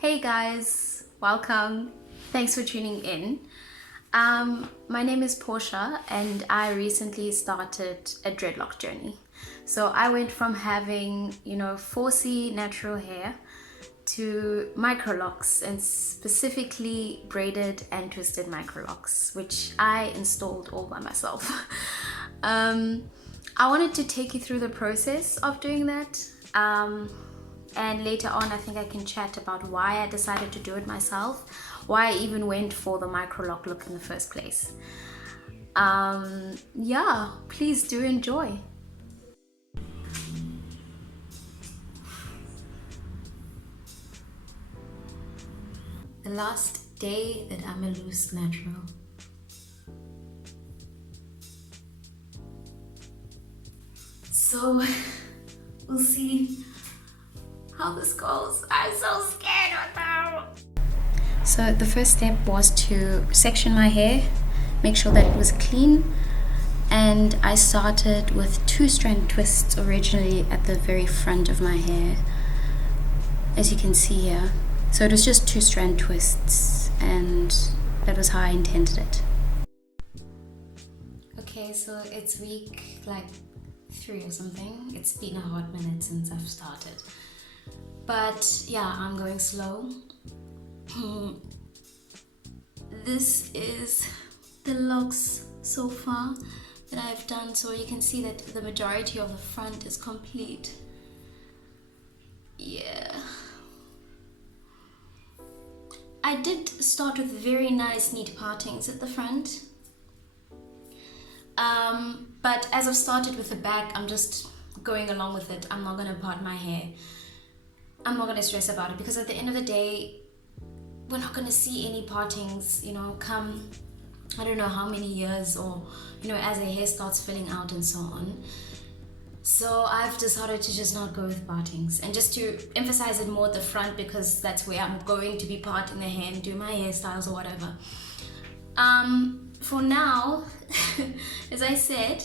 Hey guys, welcome. Thanks for tuning in. My name is Portia and I recently started a dreadlock journey. So I went from having, 4C natural hair to microlocks, and specifically braided and twisted microlocks, which I installed all by myself. I wanted to take you through the process of doing that. And later on I think I can chat about why I decided to do it myself, why I even went for the microloc look in the first place. Yeah, please do enjoy. The last day that I'm a loose natural. So we'll see how this goes. I'm so scared right now. So the first step was to section my hair, make sure that it was clean, and I started with 2 strand twists originally at the very front of my hair, as you can see here. So it was just 2 strand twists, and that was how I intended it. Okay, so it's week 3 or something. It's been a hot minute since I've started. But yeah, I'm going slow. This is the locks so far that I've done. So you can see that the majority of the front is complete. Yeah. I did start with very nice neat partings at the front. But as I've started with the back, I'm just going along with it. I'm not going to part my hair. I'm not going to stress about it, because at the end of the day, we're not going to see any partings, come I don't know how many years, or as the hair starts filling out and so on. So I've decided to just not go with partings, and just to emphasize it more at the front, because that's where I'm going to be parting the hair and do my hairstyles or whatever. For now, as I said,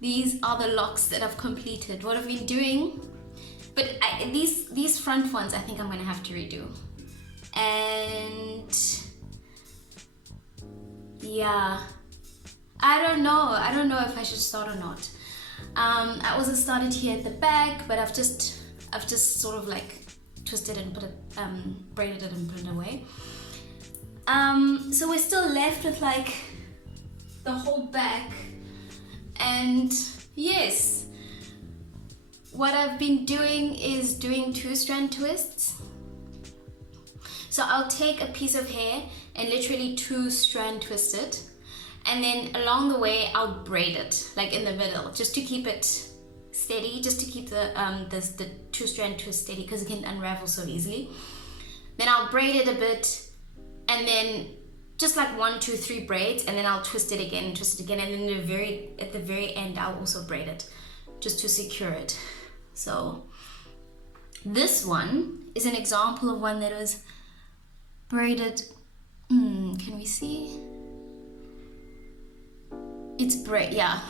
these are the locks that I've completed. What I've been doing, but these front ones I think I'm gonna have to redo. And yeah, I don't know if I should start or not. I also started here at the back, but I've just sort of twisted and put it, braided it and put it away. So we're still left with the whole back, and yes, what I've been doing is doing 2 strand twists. So I'll take a piece of hair and literally 2 strand twist it, and then along the way I'll braid it in the middle, just to keep it steady, just to keep the 2 strand twist steady, because it can unravel so easily. Then I'll braid it a bit, and then just 1, 2, 3 braids, and then I'll twist it again, and then at the very end I'll also braid it, just to secure it. So this one is an example of one that was braided. Can we see? It's braid, yeah.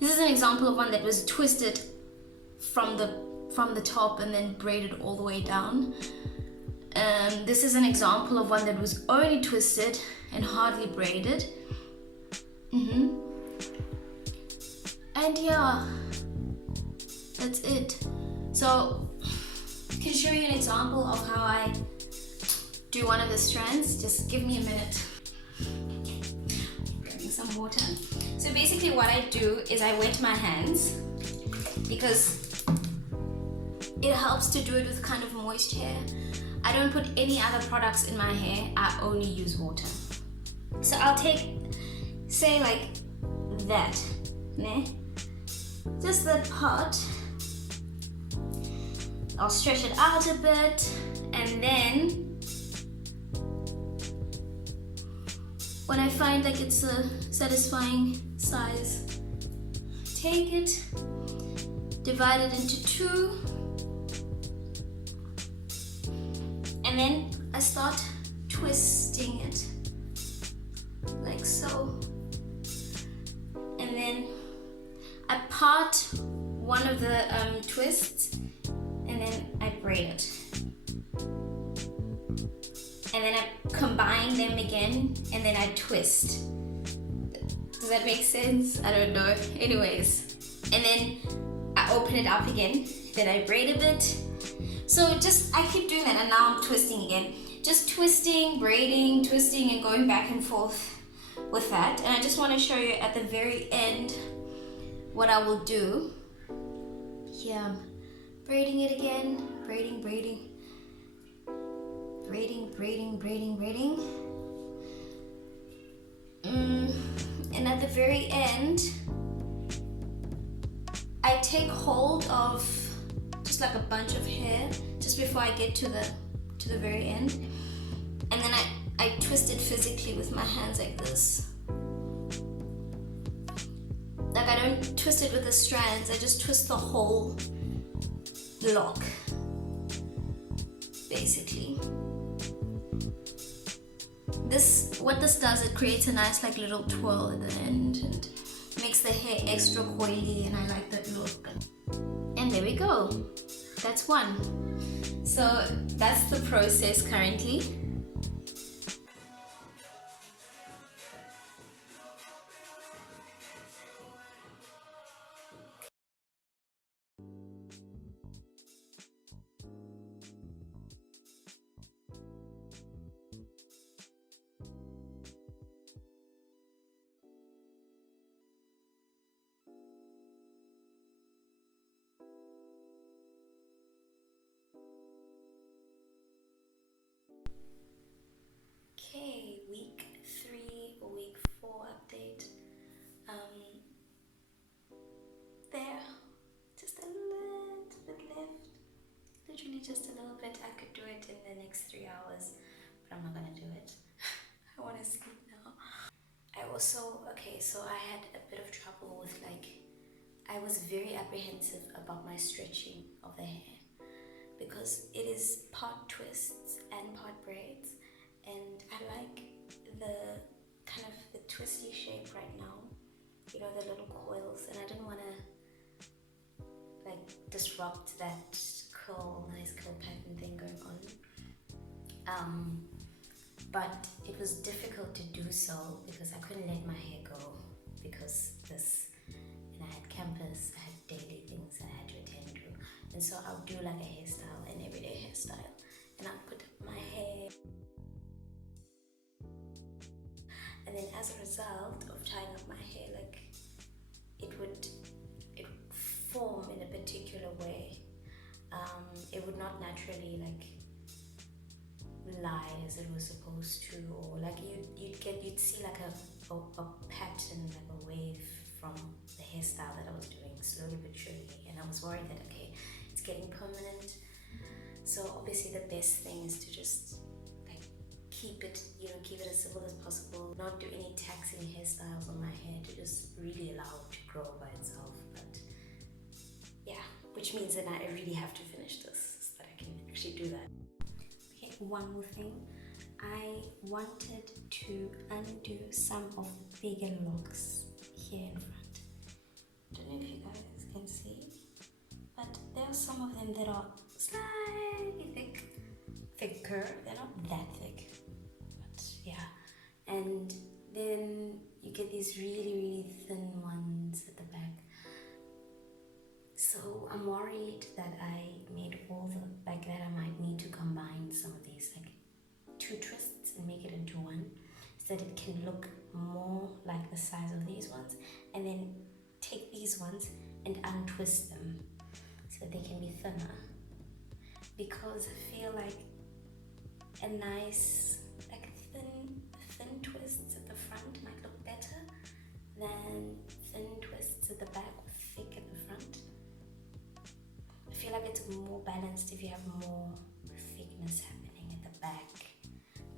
This is an example of one that was twisted from the top and then braided all the way down. This is an example of one that was only twisted and hardly braided. And yeah, that's it. So I can show you an example of how I do one of the strands. Just give me a minute. Grabbing some water. So basically what I do is I wet my hands, because it helps to do it with kind of moist hair. I don't put any other products in my hair, I only use water. So I'll take, say that, né? Just that part. I'll stretch it out a bit, and then when I find it's a satisfying size, take it, divide it into 2, and then I start twisting it like so, and then I part one of the twists, and then I braid it. and then I combine them again, and then I twist. Does that make sense? I don't know. Anyways, and then I open it up again, then I braid a bit. So I keep doing that, and now I'm twisting again. Just twisting, braiding, twisting, and going back and forth with that. And I just want to show you at the very end what I will do. Here I'm braiding it again, braiding, braiding, braiding, braiding, braiding, braiding. And at the very end, I take hold of just like a bunch of hair just before I get to the very end, and then I twist it physically with my hands like this. Like, I don't twist it with the strands, I just twist the whole lock, basically. What this does, it creates a nice like little twirl at the end and makes the hair extra coily, and I like that look. And there we go. That's one. So that's the process currently. Okay, week 3 or week 4 update. There, just a little bit left. Literally just a little bit. I could do it in the next 3 hours, but I'm not gonna do it. I want to sleep now. So I had a bit of trouble with I was very apprehensive about my stretching of the hair because it is part twists and part braids, and I like the kind of the twisty shape right now, you know, the little coils, and I didn't want to disrupt that nice curl pattern thing going on. But it was difficult to do so because I couldn't let my hair go because and I had campus, I had daily things I had to attend to, and so I'll do like a hairstyle, an everyday hairstyle, and I'll put up my hair, and then as a result of tying up my hair, it would form in a particular way. It would not naturally lie as it was supposed to, or you'd see a pattern, like a wave from the hairstyle that I was doing slowly but surely, and I was worried that it's getting permanent. So obviously the best thing is to just keep it as simple as possible, not do any taxing hairstyles on my hair, to just really allow it to grow by itself. But yeah, which means that I really have to finish this so that I can actually do that. Okay, one more thing. I wanted to undo some of the bigger locks here in front. I don't know if you guys can see, but there are some of them that are slightly thicker. They're not that thick, but yeah. And then you get these really, really thin ones at the back. So I'm worried that I made that I might need to combine some of these 2 twists and make it into one, so that it can look more like the size of these ones, and then take these ones and untwist them so that they can be thinner, because I feel like a nice thin twists at the front might look better than thin twists at the back with thick at the front. I feel like it's more balanced if you have more thickness happening at the back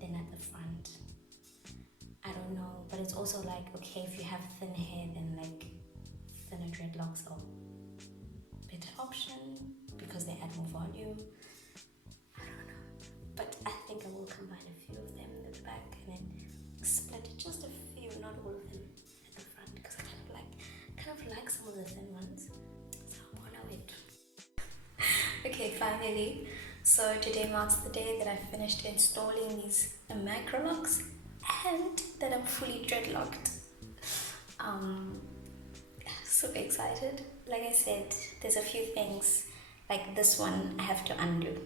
than at the front. I don't know, but it's also okay, if you have thin hair, then thinner dreadlocks are a better option because they add more volume. I don't know, but I think I will combine a few of them at the back and then split just a few, not all of them at the front, because I kind of like some of the thin ones. So I'm gonna wait. Okay, finally. So today marks the day that I finished installing these MICROLOCs and that I'm fully dreadlocked. Super excited. Like I said, there's a few things like this one I have to undo.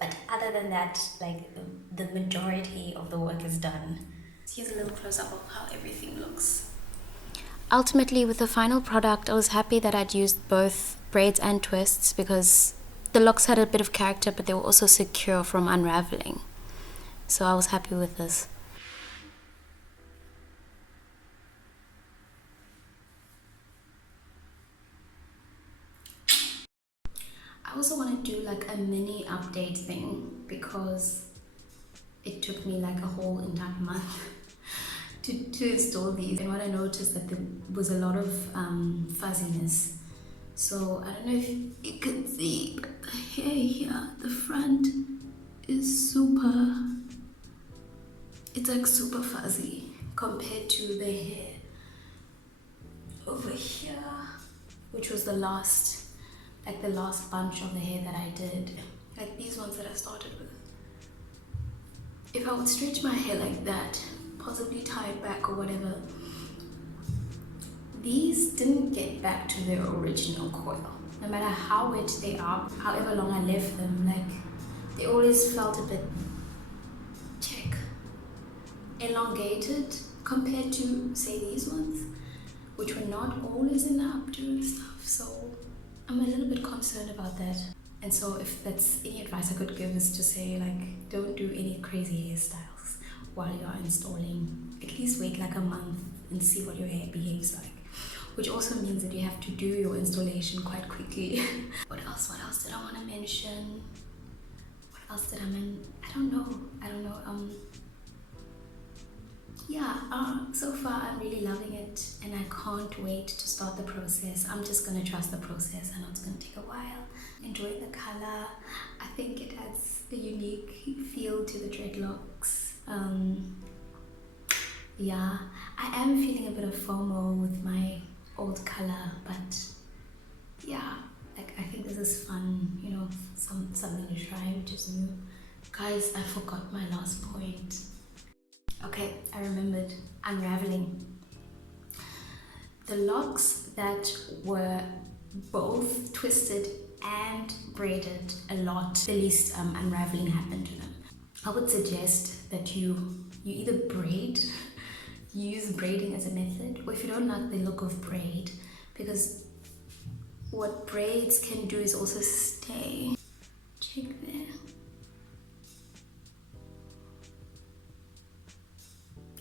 But other than that, like the majority of the work is done. Here's a little close-up of how everything looks. Ultimately, with the final product, I was happy that I'd used both braids and twists because the locks had a bit of character, but they were also secure from unraveling. So I was happy with this. I also want to do like a mini update thing because it took me like a whole entire month to install these, and what I noticed that there was a lot of fuzziness. So I don't know if you can see, but the hair here, the front is it's like super fuzzy compared to the hair over here, which was the last bunch of the hair that I did, like these ones that I started with. If I would stretch my hair like that, possibly tie it back or whatever, these didn't get back to their original coil. No matter how wet they are, however long I left them, like they always felt a bit elongated compared to say these ones, which were not always in the updo and stuff. So I'm a little bit concerned about that. And so if that's any advice I could give, is to say, like, don't do any crazy hairstyles while you're installing. At least wait like a month and see what your hair behaves like, which also means that you have to do your installation quite quickly. What else did I want to mention? What else did I mean? I don't know. So far I'm really loving it and I can't wait to start the process. I'm just gonna trust the process. I know it's gonna take a while. Enjoy the color. I think it adds a unique feel to the dreadlocks. Yeah, I am feeling a bit of FOMO with my old color, but yeah, like I think this is fun, you know, something to try, which is new. Guys, I forgot my last point. Okay, I remembered. Unraveling. The locks that were both twisted and braided a lot, the least unraveling happened to them. I would suggest that you either braid, use braiding as a method, or if you don't like the look of braid, because what braids can do is also stay. Check there.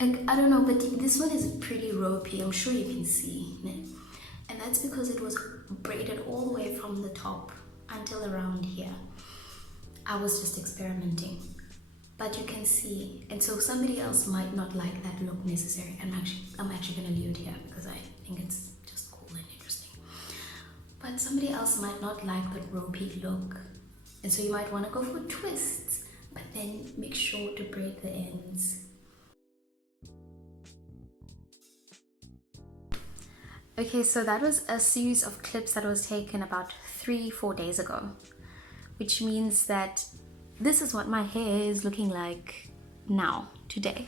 Like, I don't know, but this one is pretty ropey. I'm sure you can see, and that's because it was braided all the way from the top until around here. I was just experimenting, but you can see, and so somebody else might not like that look necessarily. I'm actually gonna leave it here because I think it's just cool and interesting. But somebody else might not like the ropey look, and so you might want to go for twists, but then make sure to braid the ends. Okay, so that was a series of clips that was taken about 3-4 days ago, which means that this is what my hair is looking like now, today.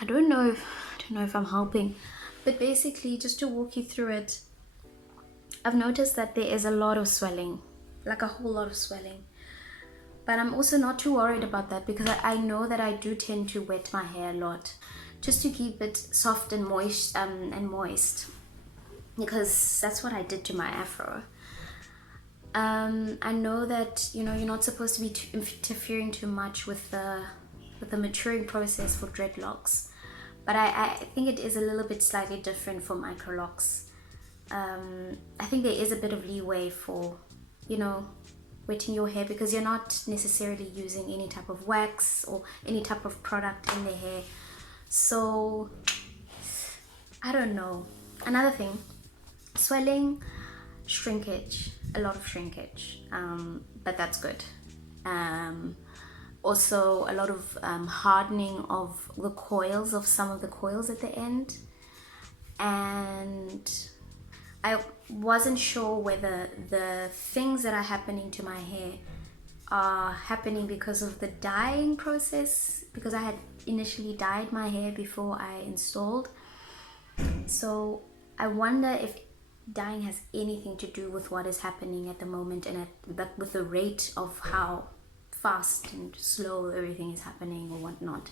I don't know if I'm helping, but basically, just to walk you through it, I've noticed that there is a lot of swelling, like a whole lot of swelling, but I'm also not too worried about that because I know that I do tend to wet my hair a lot just to keep it soft and moist, because that's what I did to my afro. I know that, you know, you're not supposed to be interfering too much with the maturing process for dreadlocks, but I think it is a little bit slightly different for microlocks. I think there is a bit of leeway for, you know, wetting your hair because you're not necessarily using any type of wax or any type of product in the hair. So I don't know. Another thing, swelling, shrinkage, a lot of shrinkage, but that's good. Also a lot of hardening of the coils, of some of the coils at the end. And I wasn't sure whether the things that are happening to my hair are happening because of the dyeing process, because I had initially dyed my hair before I installed. So I wonder if dyeing has anything to do with what is happening at the moment, and with the rate of how fast and slow everything is happening or whatnot.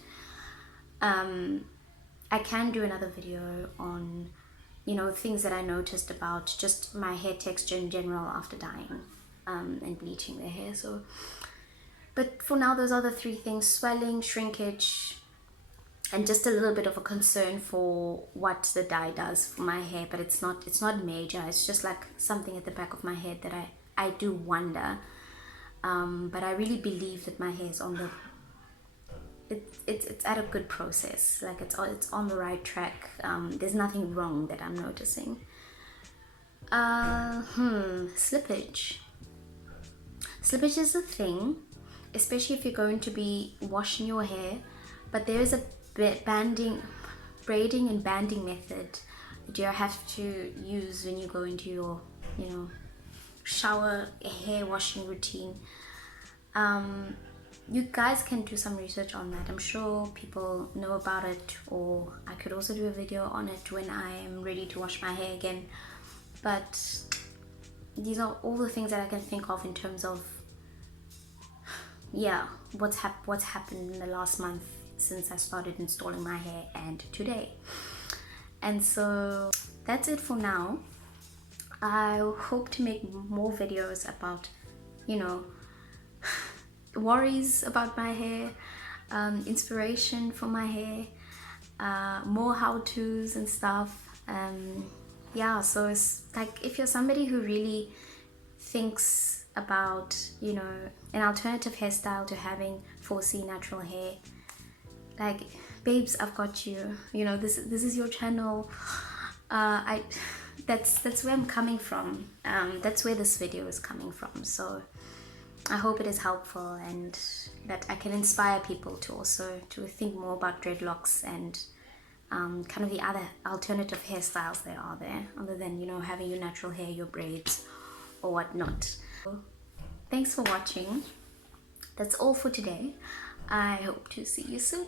I can do another video on, you know, things that I noticed about just my hair texture in general after dyeing and bleaching the hair. So, but for now, those are the three things: swelling, shrinkage, and just a little bit of a concern for what the dye does for my hair. But it's not major. It's just like something at the back of my head that I do wonder. But I really believe that my hair is on the it's at a good process. Like it's on the right track. There's nothing wrong that I'm noticing. Slippage. Slippage is a thing, especially if you're going to be washing your hair. But there is a braiding and banding method that you have to use when you go into your, you know, shower hair washing routine. You guys can do some research on that. I'm sure people know about it, or I could also do a video on it when I am ready to wash my hair again. But these are all the things that I can think of in terms of, yeah, what's happened in the last month since I started installing my hair and today. And so that's it for now. I hope to make more videos about, you know, worries about my hair, inspiration for my hair, more how-tos and stuff. Yeah, so it's like, if you're somebody who really thinks about, you know, an alternative hairstyle to having 4C natural hair, like, babes, I've got you. You know, this is your channel. That's where I'm coming from. That's where this video is coming from. So I hope it is helpful, and that I can inspire people to also to think more about dreadlocks and kind of the other alternative hairstyles that are there, other than, you know, having your natural hair, your braids or whatnot. Thanks for watching. That's all for today. I hope to see you soon.